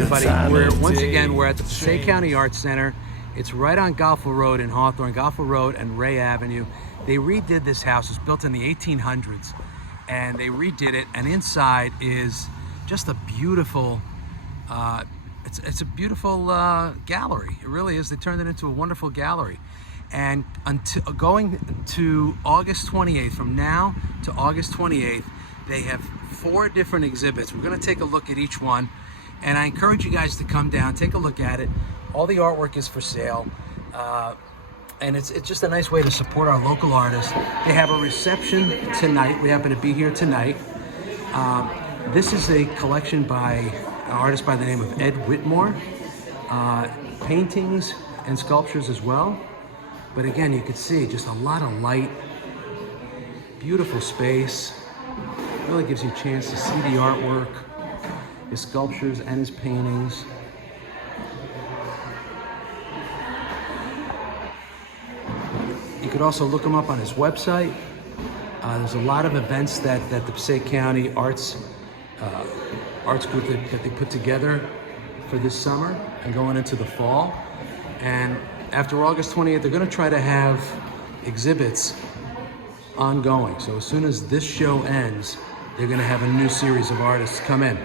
everybody. Once again, we're at the Passaic County Arts Center. It's right on Goffle Road in Hawthorne, Goffle Road and Ray Avenue. They redid this house. It was built in the 1800s, and they redid it. And inside is just a beautiful, it's a beautiful gallery. It really is. They turned it into a wonderful gallery. And until going to August 28th, from now to August 28th, they have 4 different exhibits. We're going to take a look at each one, and I encourage you guys to come down, take a look at it. All the artwork is for sale, and it's just a nice way to support our local artists. They have a reception tonight. We happen to be here tonight. This is a collection by an artist by the name of Ed Whitmore, paintings and sculptures as well. But again, you can see just a lot of light, beautiful space. Really gives you a chance to see the artwork, his sculptures and his paintings. You could also look him up on his website. There's a lot of events that the Passaic County Arts Group that they put together for this summer and going into the fall. And after August 28th, they're going to try to have exhibits ongoing. So as soon as this show ends, they're going to have a new series of artists come in.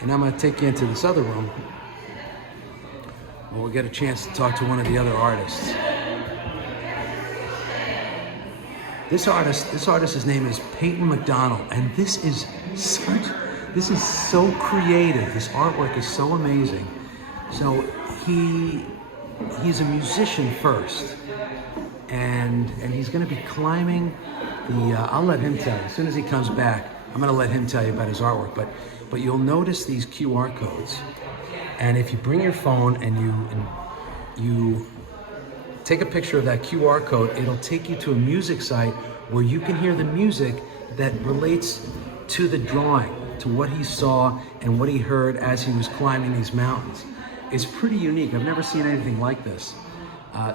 And I'm going to take you into this other room where we'll get a chance to talk to one of the other artists. This artist's name is Peyton McDonald, and this is so creative. This artwork is so amazing. So he's a musician first, and he's going to be climbing the. I'll let him tell you as soon as he comes back. I'm going to let him tell you about his artwork, but you'll notice these QR codes, and if you bring your phone and you take a picture of that QR code, it'll take you to a music site where you can hear the music that relates to the drawing, to what he saw and what he heard as he was climbing these mountains. It's pretty unique. I've never seen anything like this.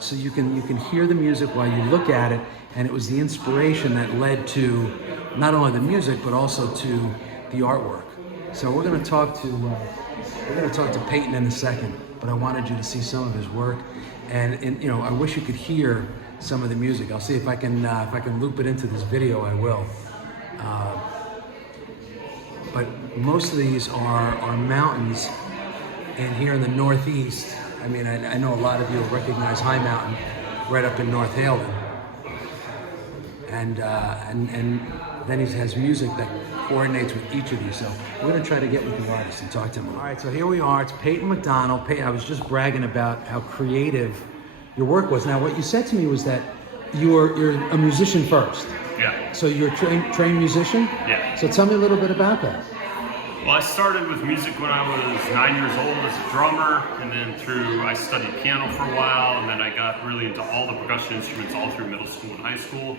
So you can hear the music while you look at it, and it was the inspiration that led to not only the music but also to the artwork. So we're going to talk to Peyton in a second, but I wanted you to see some of his work. And you know, I wish you could hear some of the music. I'll see if I can loop it into this video. I will. But most of these are mountains, and here in the Northeast. I mean, I know a lot of you will recognize High Mountain, right up in North Haledon. And then he has music that coordinates with each of you. So we're going to try to get with the artist and talk to him. All right, so here we are. It's Peyton McDonald. Peyton, I was just bragging about how creative your work was. Now, what you said to me was that you're a musician first. Yeah. So you're a trained musician? Yeah. So tell me a little bit about that. Well, I started with music when I was 9 years old as a drummer, and then I studied piano for a while, and then I got really into all the percussion instruments all through middle school and high school.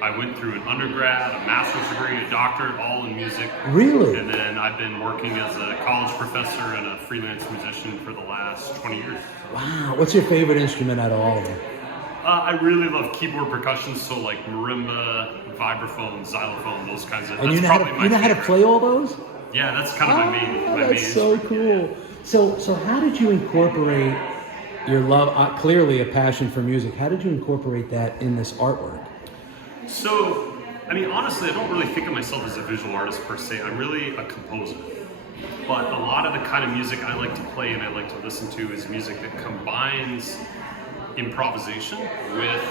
I went through an undergrad, a master's degree, a doctorate, all in music. Really? And then I've been working as a college professor and a freelance musician for the last 20 years. Wow. What's your favorite instrument out of all of them? I really love keyboard percussion, so like marimba, vibraphone, xylophone, those kinds of. And you know how to play all those? Yeah, that's kind of my main. That's so cool. So how did you incorporate your love? Clearly, a passion for music. How did you incorporate that in this artwork? So, I mean, honestly, I don't really think of myself as a visual artist per se. I'm really a composer. But a lot of the kind of music I like to play and I like to listen to is music that combines improvisation with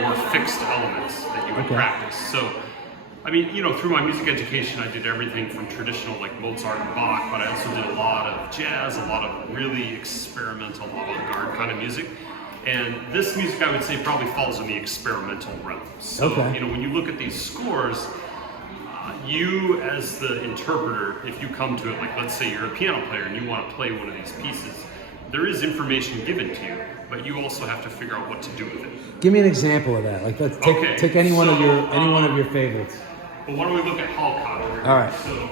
more fixed elements that you would practice. So, I mean, you know, through my music education, I did everything from traditional like Mozart and Bach, but I also did a lot of jazz, a lot of really experimental avant-garde kind of music. And this music, I would say, probably falls in the experimental realm. So, you know, when you look at these scores, you as the interpreter, if you come to it, like let's say you're a piano player and you want to play one of these pieces, there is information given to you, but you also have to figure out what to do with it. Give me an example of that. Like, let's take any one of your favorites. Well, why don't we look at Hallcott? All right. So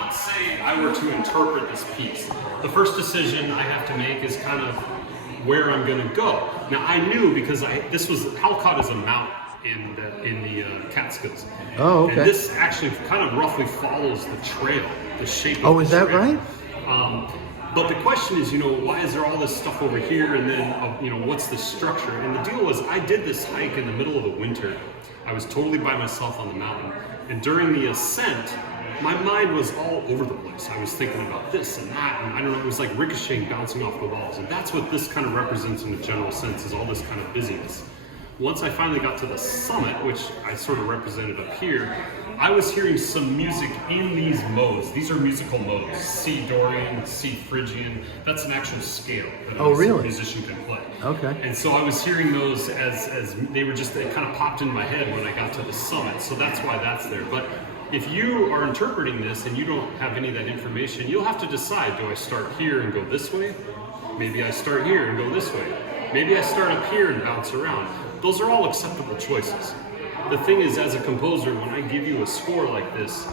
let's say I were to interpret this piece. The first decision I have to make is kind of where I'm going to go. Now I knew because Hallcott is a mountain in the Catskills. Oh, okay. And this actually kind of roughly follows the trail, the shape of the trail. Is that right? But the question is, why is there all this stuff over here, and then, what's the structure? And the deal was, I did this hike in the middle of the winter. I was totally by myself on the mountain. And during the ascent, my mind was all over the place. I was thinking about this and that, and I don't know, it was like ricocheting, bouncing off the walls. And that's what this kind of represents in a general sense, is all this kind of busyness. Once I finally got to the summit, which I sort of represented up here, I was hearing some music in these modes. These are musical modes. C Dorian, C Phrygian. That's an actual scale that a musician can play. Okay. And so I was hearing those as they kind of popped into my head when I got to the summit. So that's why that's there. But if you are interpreting this and you don't have any of that information, you'll have to decide, do I start here and go this way? Maybe I start here and go this way. Maybe I start up here and bounce around. Those are all acceptable choices. The thing is, as a composer, when I give you a score like this,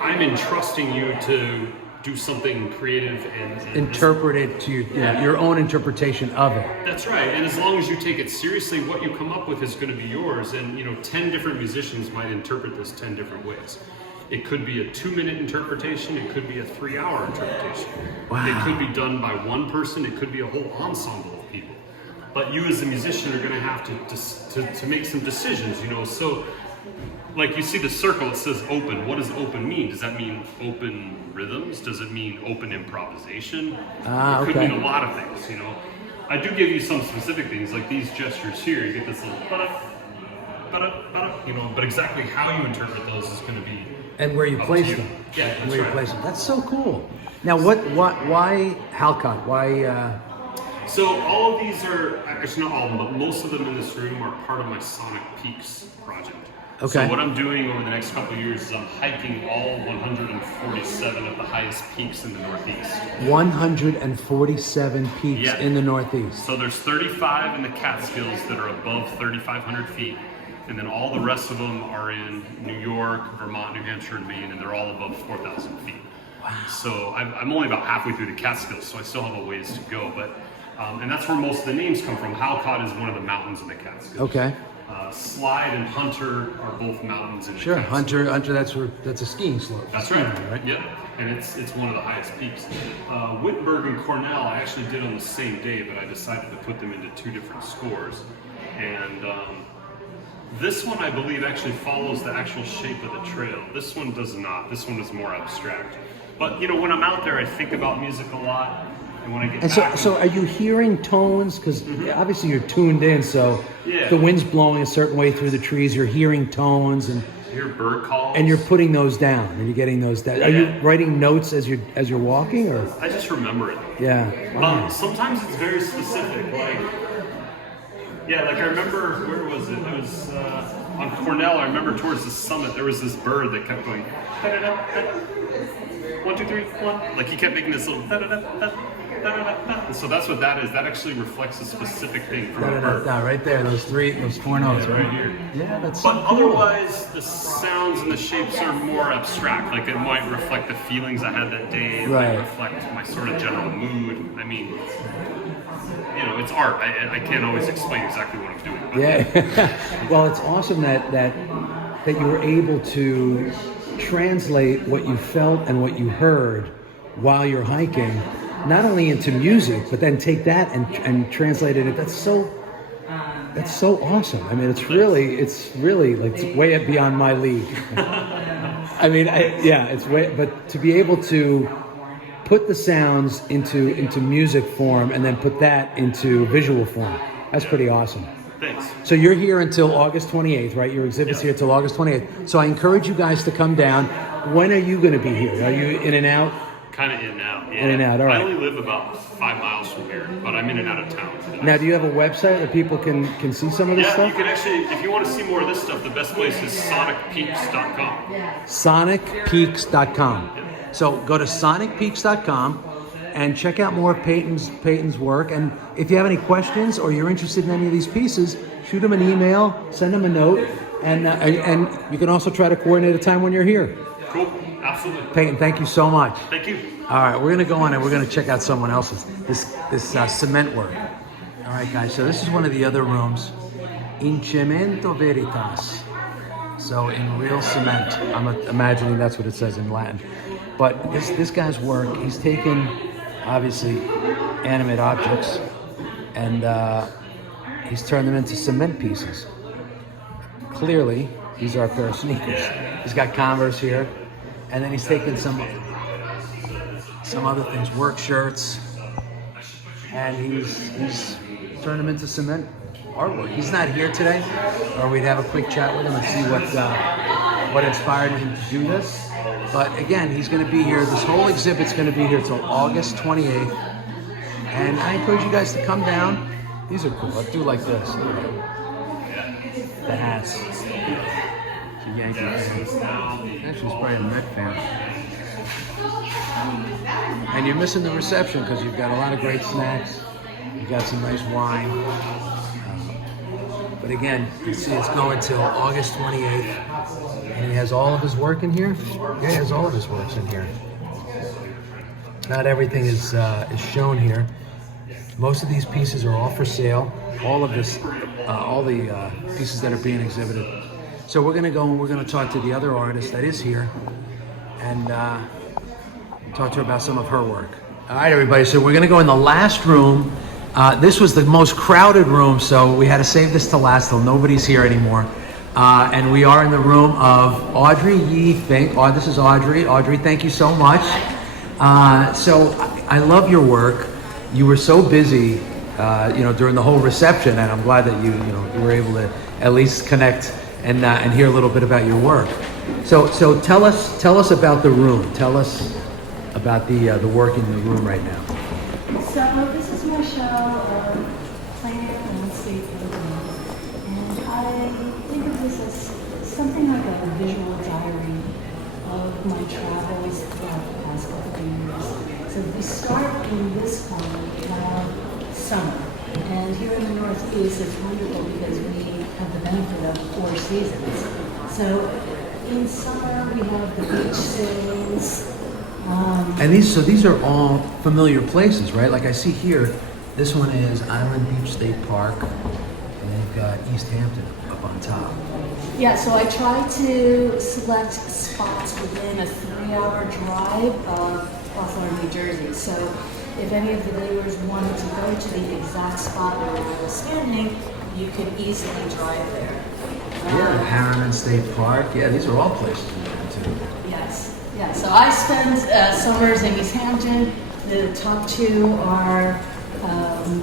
I'm entrusting you to do something creative and interpret it to your own interpretation of it. That's right. And as long as you take it seriously, what you come up with is going to be yours. And 10 different musicians might interpret this 10 different ways. It could be a 2-minute interpretation. It could be a 3-hour interpretation. Wow. It could be done by one person. It could be a whole ensemble of people. But you as a musician are going to have to make some decisions, So, like you see the circle, it says open. What does open mean? Does that mean open rhythms? Does it mean open improvisation? It could mean a lot of things, I do give you some specific things, like these gestures here. You get this little but exactly how you interpret those is going to be and where you place them. Yeah, and where you place them. That's so cool. Now, why Halcott? Why? So all of these are, actually not all of them, but most of them in this room are part of my Sonic Peaks project. Okay. So what I'm doing over the next couple of years is I'm hiking all 147 of the highest peaks in the Northeast. 147 peaks in the Northeast. So there's 35 in the Catskills that are above 3,500 feet. And then all the rest of them are in New York, Vermont, New Hampshire, and Maine, and they're all above 4,000 feet. Wow. So I'm only about halfway through the Catskills, so I still have a ways to go. But and that's where most of the names come from. Halcott is one of the mountains in the Catskills. Okay. Slide and Hunter are both mountains in the Sure, Catskills. Hunter, that's a skiing slope. That's right. Yep. And it's one of the highest peaks. Wittenberg and Cornell I actually did on the same day, but I decided to put them into 2 different scores. And this one, I believe, actually follows the actual shape of the trail. This one does not. This one is more abstract. But, when I'm out there, I think about music a lot. And when I get back... So are you hearing tones? Because obviously you're tuned in, so if the wind's blowing a certain way through the trees, you're hearing tones and... You hear bird calls. And you're putting those down, and you're getting those down. Yeah. Are you writing notes as you're walking, or...? I just remember it. Yeah. Wow. Sometimes it's very specific, like I remember, where was it? It was on Cornell. I remember towards the summit, there was this bird that kept going, 1, 2, 3, 1. Like he kept making this little, and so that's what that is. That actually reflects a specific thing from a bird. Right there, those 4 notes, right here. Yeah, that's But so cool. otherwise, the sounds and the shapes are more abstract. Like it might reflect the feelings I had that day. It might reflect my sort of general mood. I mean, it's art. I can't always explain exactly what I'm doing. But yeah. Well, it's awesome that you were able to translate what you felt and what you heard while you're hiking, not only into music, but then take that and translate it. That's so awesome. I mean, it's really like it's way beyond my league. I mean, it's way. But to be able to put the sounds into music form and then put that into visual form, that's pretty awesome. Thanks. So you're here until August 28th, right? Your exhibit's here until August 28th. So I encourage you guys to come down. When are you going to be here? Are you in and out? Kind of in and out. Yeah. In and out, all right. I only live about 5 miles from here, but I'm in and out of town. Now, do you have a website that people can see some of this stuff? Yeah, you can actually, if you want to see more of this stuff, the best place is sonicpeaks.com. Sonicpeaks.com. So go to sonicpeaks.com and check out more of Peyton's work. And if you have any questions or you're interested in any of these pieces, shoot him an email, send him a note, and you can also try to coordinate a time when you're here. Cool. Absolutely. Peyton, thank you so much. Thank you. All right, we're going to go on and we're going to check out someone else's, this cement work. All right, guys, so this is one of the other rooms. In cemento veritas. So in real cement. I'm imagining that's what it says in Latin. But this guy's work, he's taken, obviously, animate objects, and he's turned them into cement pieces. Clearly, these are a pair of sneakers. He's got Converse here, and then he's taken some other things, work shirts, and he's turned them into cement artwork. He's not here today, or we'd have a quick chat with him and see what inspired him to do this. But again, he's going to be here. This whole exhibit's going to be here till August 28th. And I encourage you guys to come down. These are cool. I do like this. The hats. It's a Yankee fan. Actually, it's probably a Met fan. And you're missing the reception because you've got a lot of great snacks. You've got some nice wine. But again, you see it's going till August 28th. And he has all of his work in here? Yeah, he has all of his works in here. Not everything is shown here. Most of these pieces are all for sale. All of this, all the pieces that are being exhibited. So we're gonna go and we're gonna talk to the other artist that is here and talk to her about some of her work. All right, everybody, so we're gonna go in the last room. This was the most crowded room, so we had to save this to last till nobody's here anymore. And we are in the room of Audrey Yee Fink. Oh, this is Audrey. Audrey, thank you so much. So I love your work. You were so busy, during the whole reception, and I'm glad that you were able to at least connect and hear a little bit about your work. So tell us about the room. Tell us about the work in the room right now. So this is my show, Plein Air Landscape Painting, and I think of this as something like a visual diary of my travels throughout the past couple of years. So we start in this corner around summer, and here in the Northeast it's wonderful because we have the benefit of 4 seasons. So in summer we have the beach scenes. And these are all familiar places, right? Like I see here, this one is Island Beach State Park, and they've got East Hampton up on top. Yeah, so I try to select spots within a 3-hour drive of Hawthorne, New Jersey. So if any of the viewers wanted to go to the exact spot where I was standing, you could easily drive there. Yeah, Harriman State Park. Yeah, these are all places we've been to. Yes. Yeah, so I spend summers in East Hampton. The top 2 are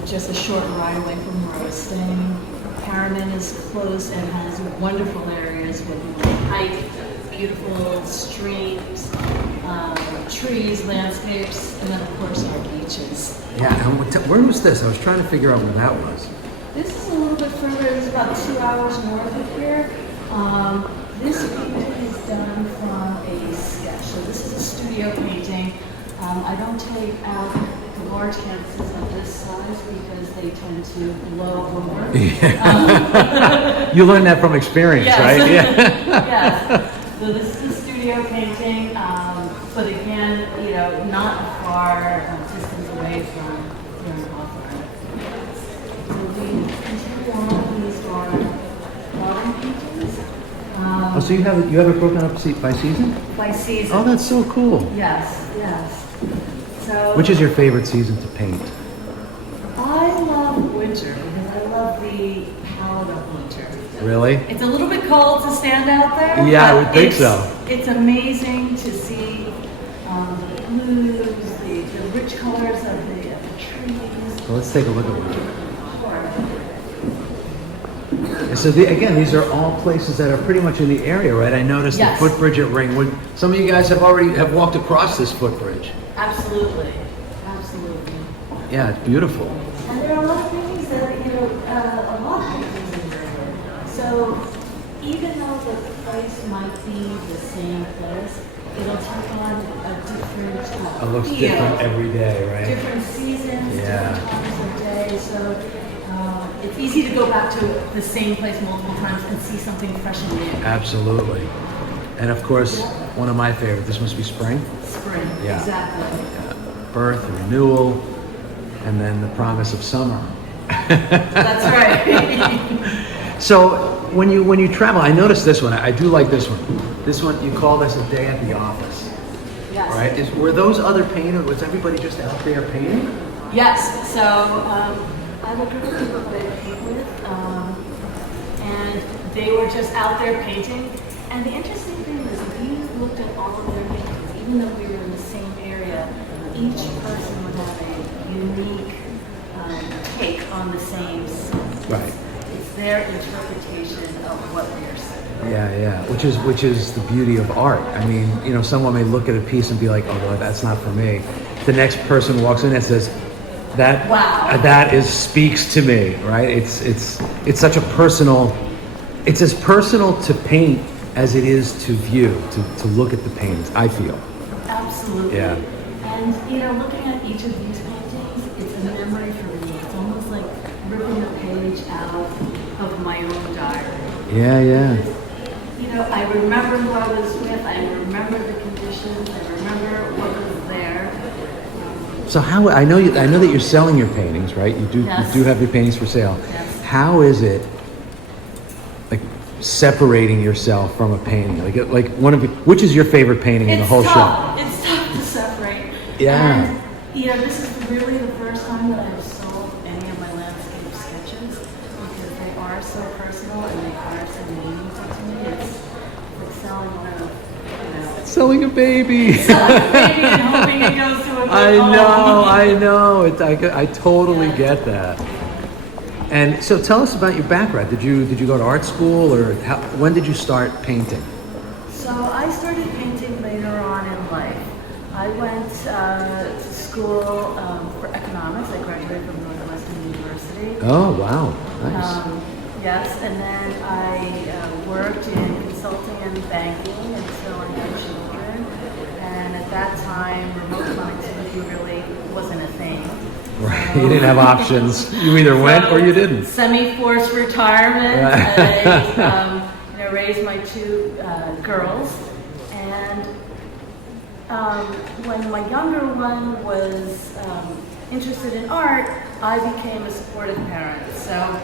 just a short ride away from where I was staying. Harriman is close and has wonderful areas with hike, beautiful streams, trees, landscapes, and then of course our beaches. Yeah, and where was this? I was trying to figure out where that was. This is a little bit further. It's about 2 hours north of here. This painting is done from a sketch. So this is a studio painting. I don't take out the large canvases of this size because they tend to blow over. Yeah. You learned that from experience, yes. right? Yeah. Yes. So this is a studio painting, but again, not far distance away from here in Hawthorne. So we continue on. These are modern paintings. So you have it broken up by season? By season. Oh, that's so cool. Yes. So Which is your favorite season to paint? I love winter because I love the palette of winter. Really? It's a little bit cold to stand out there. Yeah, I would think it's, so. It's amazing to see the blues, the rich colors of the trees. Well, let's take a look at winter. Sure. So again, these are all places that are pretty much in the area, right? I noticed Yes. the footbridge at Ringwood. Some of you guys have walked across this footbridge. Absolutely. Yeah, it's beautiful. And there are a lot of paintings that, a lot of paintings in there. So even though the place might be the same place, it'll take on a different It looks feel. different every day, right? Different seasons, Yeah. different times of day. So it's easy to go back to the same place multiple times and see something fresh and new. Absolutely. And of course, one of my favorites, this must be spring. Spring, Yeah. exactly. Birth, renewal, and then the promise of summer. That's right. So when you travel, I noticed this one. I do like this one. This one, you call this a day at the office. Yes. Right? Were those other painters? Was everybody just out there painting? Yes. So I have a group of people that I paint with, and they were just out there painting. And the interesting thing is, we looked at all of their paintings, even though we were in the same area. Each person would have a unique take on the same scene. Right. It's their interpretation of what we're seeing. Yeah. Which is the beauty of art. I mean, you know, someone may look at a piece and be like, "Oh, well, that's not for me." The next person walks in and says, "That Wow. that speaks to me." Right? It's such a personal. It's as personal to paint as it is to view, to look at the paintings. I feel. Absolutely. Yeah. And you know, looking at each of these paintings, it's a memory for me. It's almost like ripping a page out of my own diary. Yeah. You know, I remember who I was with. I remember the conditions. I remember what was there. So how I know that you're selling your paintings, right? You do Yes. you do have your paintings for sale. Yes. How is it separating yourself from a painting? Like which is your favorite painting in the whole tough. It's tough to separate. Yeah. And, you know, this is really the first time that I've sold any of my landscape sketches because they are so personal and they are so meaningful to me. It's like selling one of, you know, selling a baby. selling a baby and hoping it goes to a good I home. know. I totally get that. And so tell us about your background. Did you go to art school, or when did you start painting? So I started painting later on in life. I went to school for economics. I graduated from Northwestern University. Oh, wow. Nice. Yes, and then I worked in consulting and banking until I had children. And at that time, remote connectivity really wasn't a thing. Right. You didn't have options. You either went or you didn't. Semi-forced retirement. Right. I raised my two girls. And when my younger one was interested in art, I became a supportive parent. So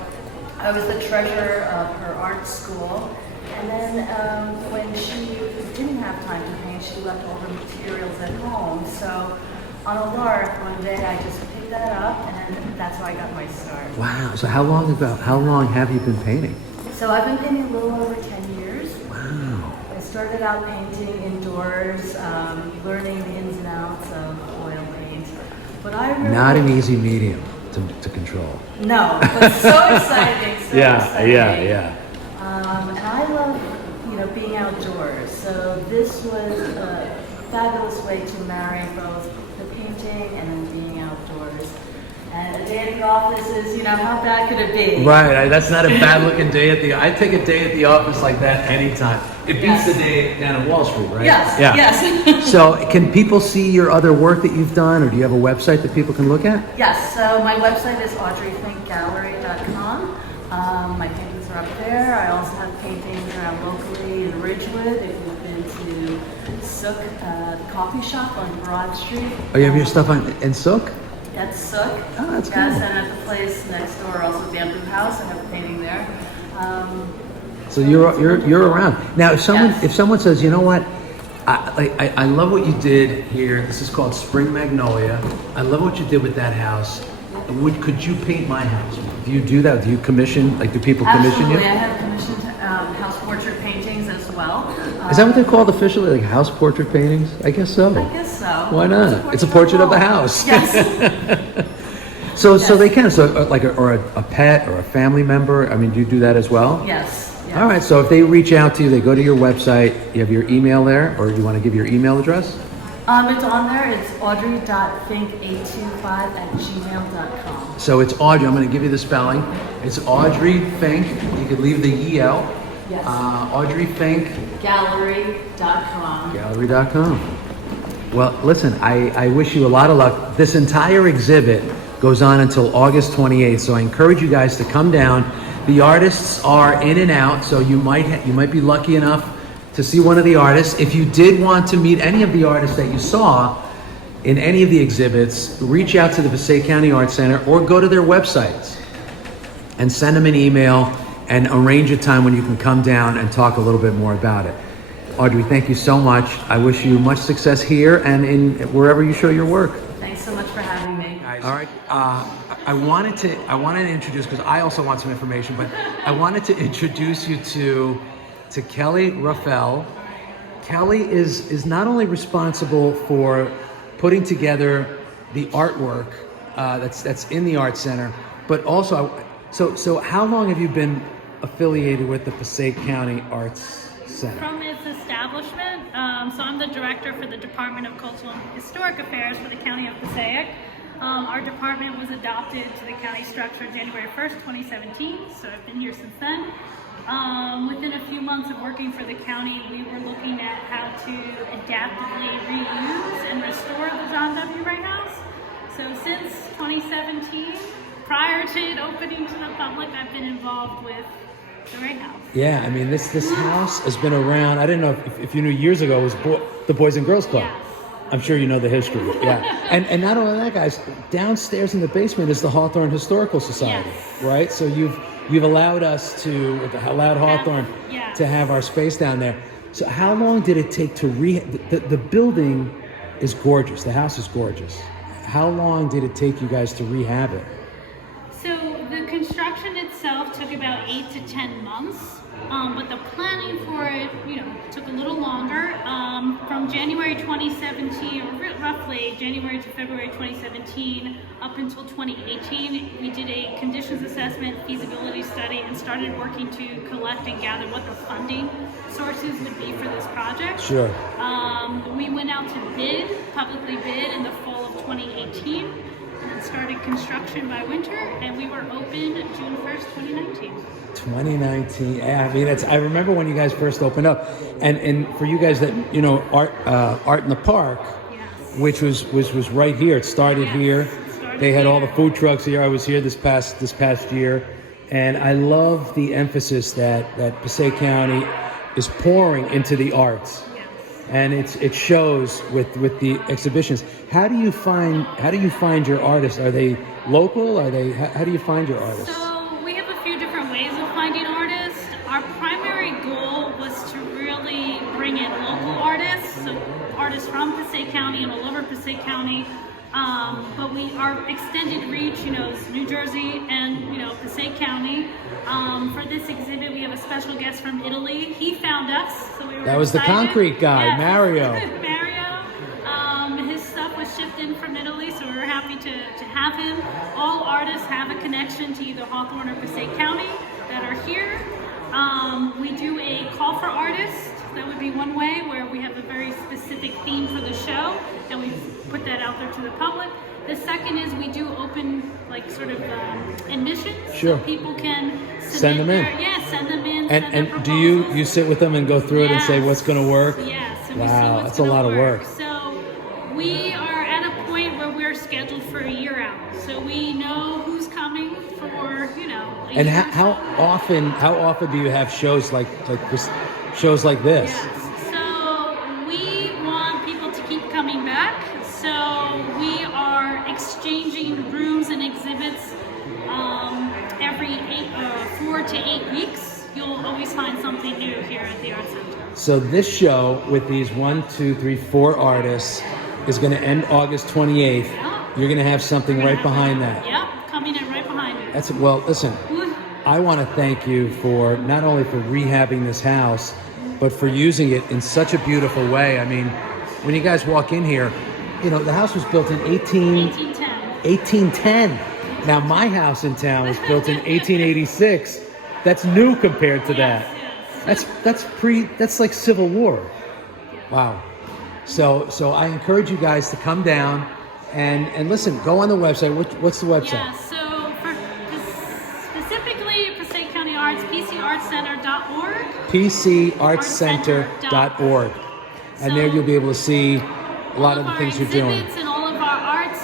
I was the treasurer of her art school. And then when she didn't have time to paint, she left all her materials at home. So on a lark, one day I just picked that up, and that's how I got my start. Wow. So how long have you been painting? So I've been painting a little over 10 years. Wow. I started out painting indoors, learning the ins and outs of oil paint. But I really... Not an easy medium to control. No, but so exciting, exciting. Yeah. And I love, being outdoors. So this was a fabulous way to marry both the painting and then being outdoors. And a day at the office is, how bad could it be? Right. That's not a bad looking day at the. I take a day at the office like that anytime. It beats Yes. the day down at Wall Street, right? Yes. Yeah. Yes. So, can people see your other work that you've done, or do you have a website that people can look at? Yes. So my website is audreyfinkgallery.com. My paintings are up there. I also have paintings around locally in Ridgewood. If you've been to Sook, the coffee shop on Broad Street. Oh, you have your stuff in Sook? That's Sook. Oh, that's yes, cool. and at the place next door, also Bamboo House. I have a painting there. So you're around now. Yes. If someone says, you know what, I love what you did here. This is called Spring Magnolia. I love what you did with that house. Could you paint my house? Do you do that? Do you commission? Do people commission you? Absolutely, I have commissioned house portrait paintings as well. Is that what they're called officially? Like house portrait paintings? I guess so. I guess so. Why not? It's a portrait of the house. Yes. So they can. So or a pet or a family member. I mean, do you do that as well? Yes. All right. So if they reach out to you, they go to your website. You have your email there, or you want to give your email address? It's on there. It's audrey.fink825@gmail.com. So it's Audrey. I'm going to give you the spelling. It's Audrey Fink. You could leave the EL. Yes. Audrey Fink. Gallery.com. Gallery.com. Well, listen, I wish you a lot of luck. This entire exhibit goes on until August 28th, so I encourage you guys to come down. The artists are in and out, so you might be lucky enough to see one of the artists. If you did want to meet any of the artists that you saw in any of the exhibits, reach out to the Passaic County Arts Center or go to their websites and send them an email and arrange a time when you can come down and talk a little bit more about it. Audrey, thank you so much. I wish you much success here and in wherever you show your work. Thanks so much for having me. All right. I wanted to introduce, because I also want some information, but I wanted to introduce you to Kelly Raffel. Kelly is not only responsible for putting together the artwork that's in the Arts Center, but also, so how long have you been affiliated with the Passaic County Arts Center? From its establishment, so I'm the director for the Department of Cultural and Historic Affairs for the County of Passaic. Our department was adopted to the county structure January 1st, 2017, so I've been here since then. Within a few months of working for the county, we were looking at how to adaptively reuse and restore the John W. Wright House. So since 2017, prior to it opening to the public, I've been involved with the Wright House. Yeah, I mean, this house has been around. I didn't know if you knew years ago, it was the Boys and Girls Club. Yes. I'm sure you know the history. Yeah, and not only that, guys, downstairs in the basement is the Hawthorne Historical Society, Yes. right? So you've allowed us allowed Hawthorne Yes. to have our space down there. So how long did it take to the building is gorgeous. The house is gorgeous. How long did it take you guys to rehab it? So the construction itself took about 8 to 10 months, but the planning for it, took a little longer. From January 2017, or roughly January to February 2017, up until 2018, we did a conditions assessment, feasibility study, and started working to collect and gather what the funding sources would be for this project. Sure. We went out to publicly bid in the fall of 2018. And started construction by winter, and we were open June 1st, 2019. 2019. Yeah, I mean, I remember when you guys first opened up, and for you guys that Art in the Park, Yes. which was right here. It started Yes, here. it started They had all the here. food trucks here. I was here this past year, and I love the emphasis that Passaic County is pouring into the arts. Yes. And it shows with the exhibitions. How do you find your artists? Are they local? How do you find your artists? So we have a few different ways of finding artists. Our primary goal was to really bring in local artists, so artists from Passaic County and all over Passaic County. But our extended reach, is New Jersey and Passaic County. For this exhibit, we have a special guest from Italy. He found us, so we were That was the excited. concrete guy, Yes. Mario. His stuff was shipped in from Italy, so we were happy to have him. All artists have a connection to either Hawthorne or Passaic County that are here. We do a call for artists. That would be one way, where we have a very specific theme for the show, and we put that out there to the public. The second is we do open, admissions. Sure. So people can Send them in. send them in. send their And do you proposals. sit with them and go through it and say Yes. what's going to work? Yes. And we see Wow, what's that's a gonna lot of work. So we are at a point where we're scheduled for a year out. So we know who's coming for, a And year. how often do you have shows like this? Yes. So we want people to keep coming back. So we are exchanging rooms and exhibits every 4 to 8 weeks. You'll always find something new here at the Arts Center. So this show with these 1, 2, 3, 4 artists is going to end August 28th. You're going to have something right behind that. Yep, coming in right behind you. Well, listen, I want to thank you for not only for rehabbing this house, but for using it in such a beautiful way. I mean, when you guys walk in here, the house was built in 1810. Now, my house in town was built in 1886. That's new compared to that. Yes. That's like Civil War. Wow. So I encourage you guys to come down and listen. Go on the website. What's the website? Yeah, so for specifically Passaic County Arts, pcartscenter.org. pcartscenter.org. And there you'll be able to see a lot of the things you're doing. Exhibits and all of our arts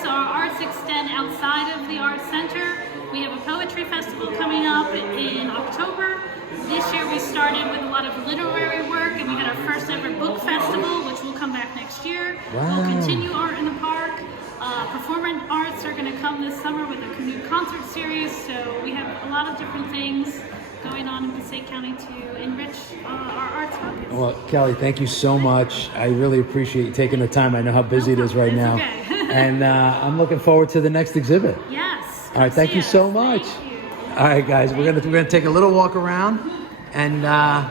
extend outside of the Arts Center. We have a poetry festival coming up in October. This year we started with a lot of literary work, and we had our first ever book festival, which will come back next year. Wow. We'll continue Art in the Park. Performing arts are going to come this summer with a new concert series, so we have a lot of different things going on in Passaic County to enrich our arts focus. Well, Kelly, thank you so much. I really appreciate you taking the time. I know how busy it is right It's now. okay. And I'm looking forward to the next exhibit. Yes. All right, thank you so much. Thank you. All right, guys, we're gonna take a little walk around, and I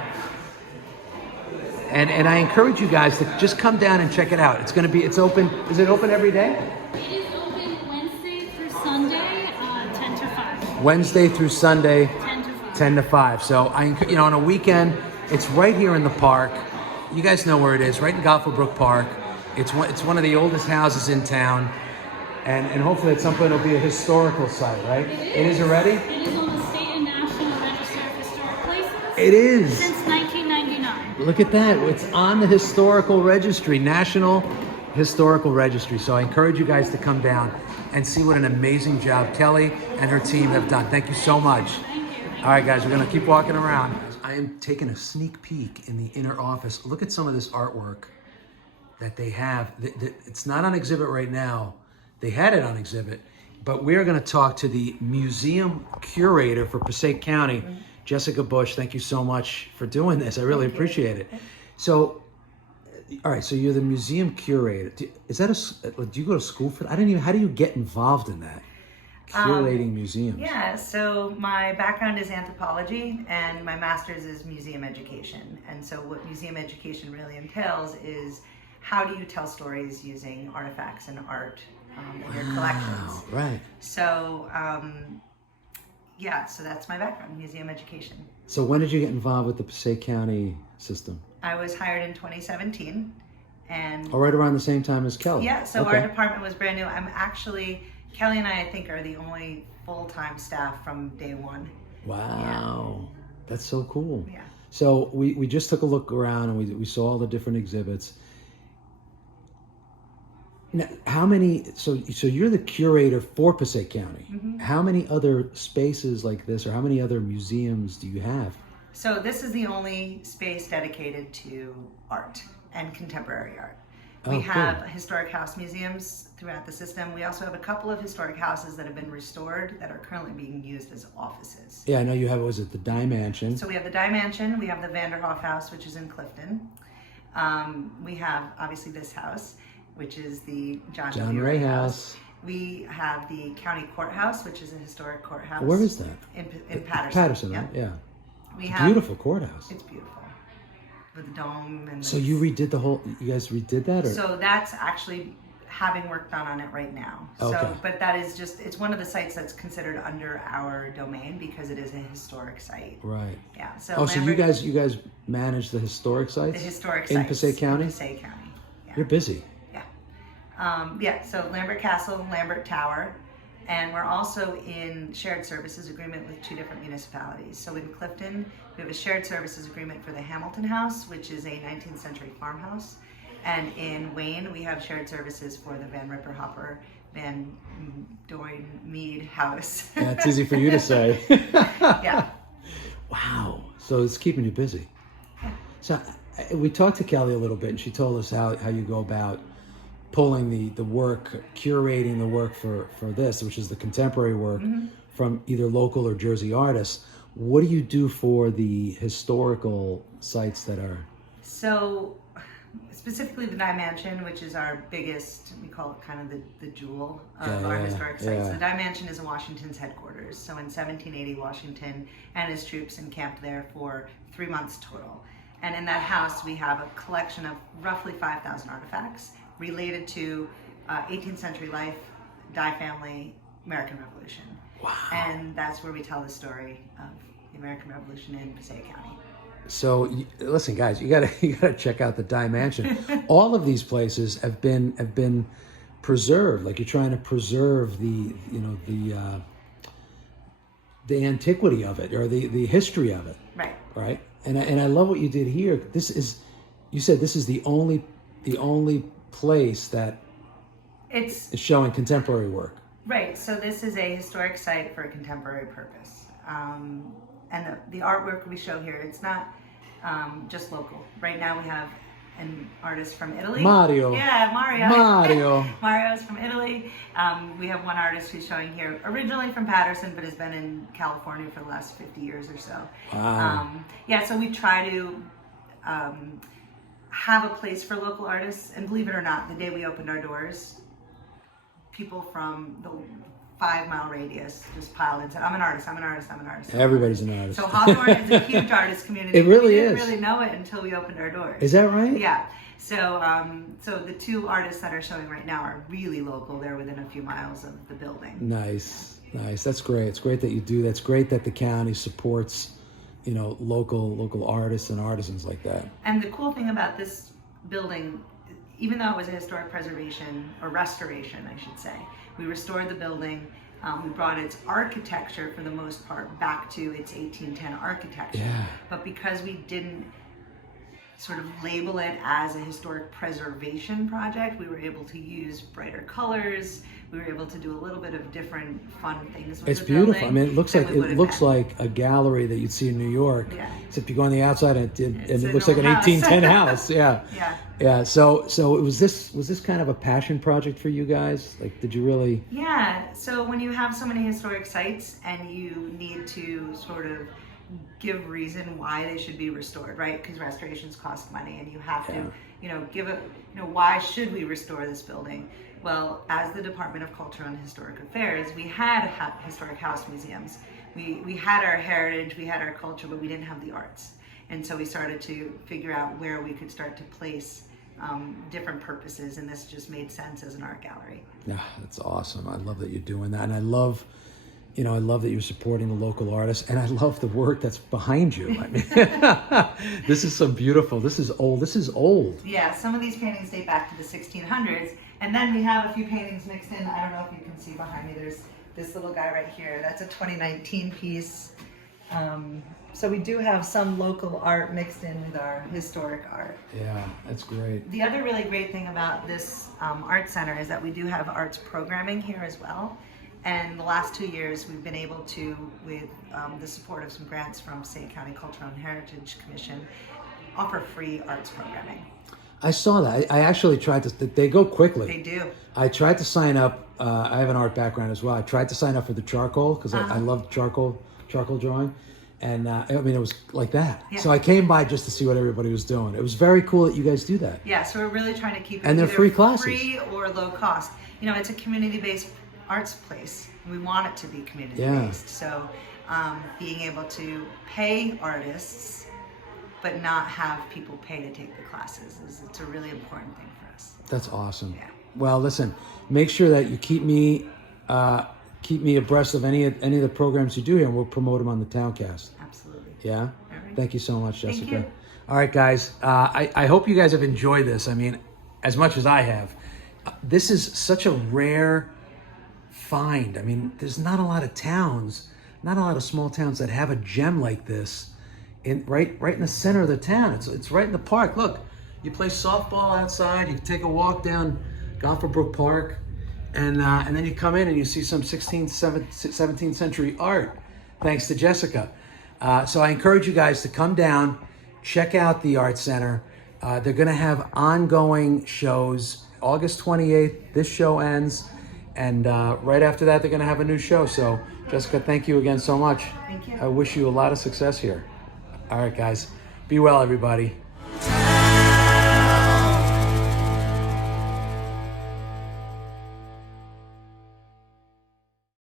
encourage you guys to just come down and check it out. It's open. Is it open every day? It is open Wednesday through Sunday, 10 to 5. Wednesday through Sunday, 10 to 5. 10 to 5. So on a weekend, it's right here in the park. You guys know where it is, right in Goffle Brook Park. It's one of the oldest houses in town, and hopefully at some point it'll be a historical site, right? It is already? It is on the State and National Register of Historic Places. It is. Since 1999. Look at that. It's on the historical registry, National Historical Registry. So I encourage you guys to come down and see what an amazing job Kelly and her team have done. Thank you so much. Thank you. All right, guys, we're going to keep walking around. I am taking a sneak peek in the inner office. Look at some of this artwork that they have. It's not on exhibit right now. They had it on exhibit, but we're going to talk to the museum curator for Passaic County, Jessica Bush. Thank you so much for doing this. I really appreciate it. So, all right, so you're the museum curator. Do you go to school for that? How do you get involved in that? Curating museums. Yeah, so my background is anthropology and my master's is museum education. And so what museum education really entails is how do you tell stories using artifacts and art in your collections. Right. So, so that's my background, museum education. So when did you get involved with the Passaic County system? I was hired in 2017 and... Oh, right around the same time as Kelly. Yeah, so Okay. our department was brand new. Kelly and I think, are the only full-time staff from day one. Wow. That's so cool. Yeah. So we just took a look around and we saw all the different exhibits. Now, so you're the curator for Passaic County. Mm-hmm. How many other spaces like this or how many other museums do you have? So this is the only space dedicated to art and contemporary art. We have historic house museums throughout the system. We also have a couple of historic houses that have been restored that are currently being used as offices. Yeah, I know you have, was it the Dye Mansion? So we have the Dye Mansion, we have the Vanderhoff House, which is in Clifton. We have obviously this house, which is the John Ray House. We have the County Courthouse, which is a historic courthouse. Where is that? In Patterson. Patterson, yeah. right? Yeah. We It's a have, beautiful courthouse. It's beautiful. With the dome and So you guys redid that? Or? So that's actually having work done on it right now. Okay. So, but that is it's one of the sites that's considered under our domain because it is a historic site. Right. Yeah. So Oh, so you guys manage the historic sites? the historic in sites Passaic County? In Passaic County. Yeah. You're busy. Yeah. So Lambert Castle, Lambert Tower, and we're also in shared services agreement with two different municipalities. So in Clifton, we have a shared services agreement for the Hamilton House, which is a 19th century farmhouse. And in Wayne, we have shared services for the Van Ripper Hopper Van Doyne Mead House. Yeah, it's easy for you to say. Yeah. Wow. So it's keeping you busy. So we talked to Kelly a little bit, and she told us how you go about pulling the work, curating the work for this, which is the contemporary work from either local or Jersey artists. What do you do for the historical sites that are? So specifically the Dye Mansion, which is our biggest, we call it kind of the jewel of our historic sites. Yeah. The Dye Mansion is Washington's headquarters. So in 1780, Washington and his troops encamped there for 3 months total. And in that house, we have a collection of roughly 5,000 artifacts related to 18th century life, Dye family, American Revolution. Wow. And that's where we tell the story of the American Revolution in Passaic County. So listen, guys, you gotta check out the Dye Mansion. All of these places have been preserved. Like you're trying to preserve the antiquity of it or the history of it. Right. Right. And I love what you did here. You said this is the only place that It's is showing contemporary work. right. So this is a historic site for a contemporary purpose. And the artwork we show here, it's not just local. Right now we have an artist from Italy. Mario. Yeah, Mario. Mario. Mario's from Italy. We have one artist who's showing here, originally from Patterson, but has been in California for the last 50 years or so. Wow. Yeah, so we try to have a place for local artists, and believe it or not, the day we opened our doors, people from the 5-mile radius just piled in and said, I'm an artist, I'm an artist, I'm an artist. Everybody's an artist. So Hawthorne is a huge artist community. It really we didn't is. really know it until we opened our doors. Is that right? Yeah. So so the 2 artists that are showing right now are really local. They're within a few miles of the building. Nice. That's great. It's great that you do that. It's great that the county supports, local artists and artisans like that. And the cool thing about this building, even though it was a historic preservation, or restoration, I should say, we restored the building. We brought its architecture, for the most part, back to its 1810 architecture. Yeah. But because we didn't sort of label it as a historic preservation project, we were able to use brighter colors. We were able to do a little bit of different fun things with It's the beautiful. building I mean, it looks than like we would have had. like a gallery that you'd see in New York. Yeah. Except you go on the outside and it It's looks an like an old house. 1810 house. Yeah. Yeah. Yeah. So was this kind of a passion project for you guys? Like, did you really? Yeah, so when you have so many historic sites and you need to sort of give reason why they should be restored, right? Because restorations cost money, and you have to, give it, why should we restore this building? Well, as the Department of Cultural and Historic Affairs, we had historic house museums. We had our heritage, we had our culture, but we didn't have the arts. And so we started to figure out where we could start to place different purposes, and this just made sense as an art gallery. Yeah, that's awesome. I love that you're doing that, and I love that you're supporting the local artists, and I love the work that's behind you. I mean, this is so beautiful. This is old. Yeah, some of these paintings date back to the 1600s, and then we have a few paintings mixed in. I don't know if you can see behind me. There's this little guy right here. That's a 2019 piece. So we do have some local art mixed in with our historic art. Yeah, that's great. The other really great thing about this art center is that we do have arts programming here as well. And the last 2 years, we've been able to, with the support of some grants from Passaic County Cultural and Heritage Commission, offer free arts programming. I saw that. I actually tried to. They go quickly. They do. I tried to sign up. I have an art background as well. I tried to sign up for the charcoal because I love charcoal drawing, and it was like that. Yeah. So I came by just to see what everybody was doing. It was very cool that you guys do that. Yeah, so we're really trying to keep it And they're either free classes. free or low cost. It's a community-based arts place. We want it to be community-based. So being able to pay artists but not have people pay to take the classes it's a really important thing for us. That's awesome. Yeah. Well, listen, make sure that you keep me abreast of any of the programs you do here, and we'll promote them on the Towncast. Absolutely. Yeah. All right. Thank you so much, Jessica. you. All right, guys. I hope you guys have enjoyed this. I mean, as much as I have. This is such a rare find. I mean, there's not a lot of towns, not a lot of small towns that have a gem like this right in the center of the town. It's right in the park. Look, you play softball outside. You take a walk down Gopherbrook Park, and then you come in and you see some 16th, 17th century art, thanks to Jessica. So I encourage you guys to come down, check out the Art Center. They're going to have ongoing shows. August 28th, this show ends, and right after that, they're going to have a new show. So, Jessica, thank you again so much. Thank you. I wish you a lot of success here. All right, guys. Be well, everybody.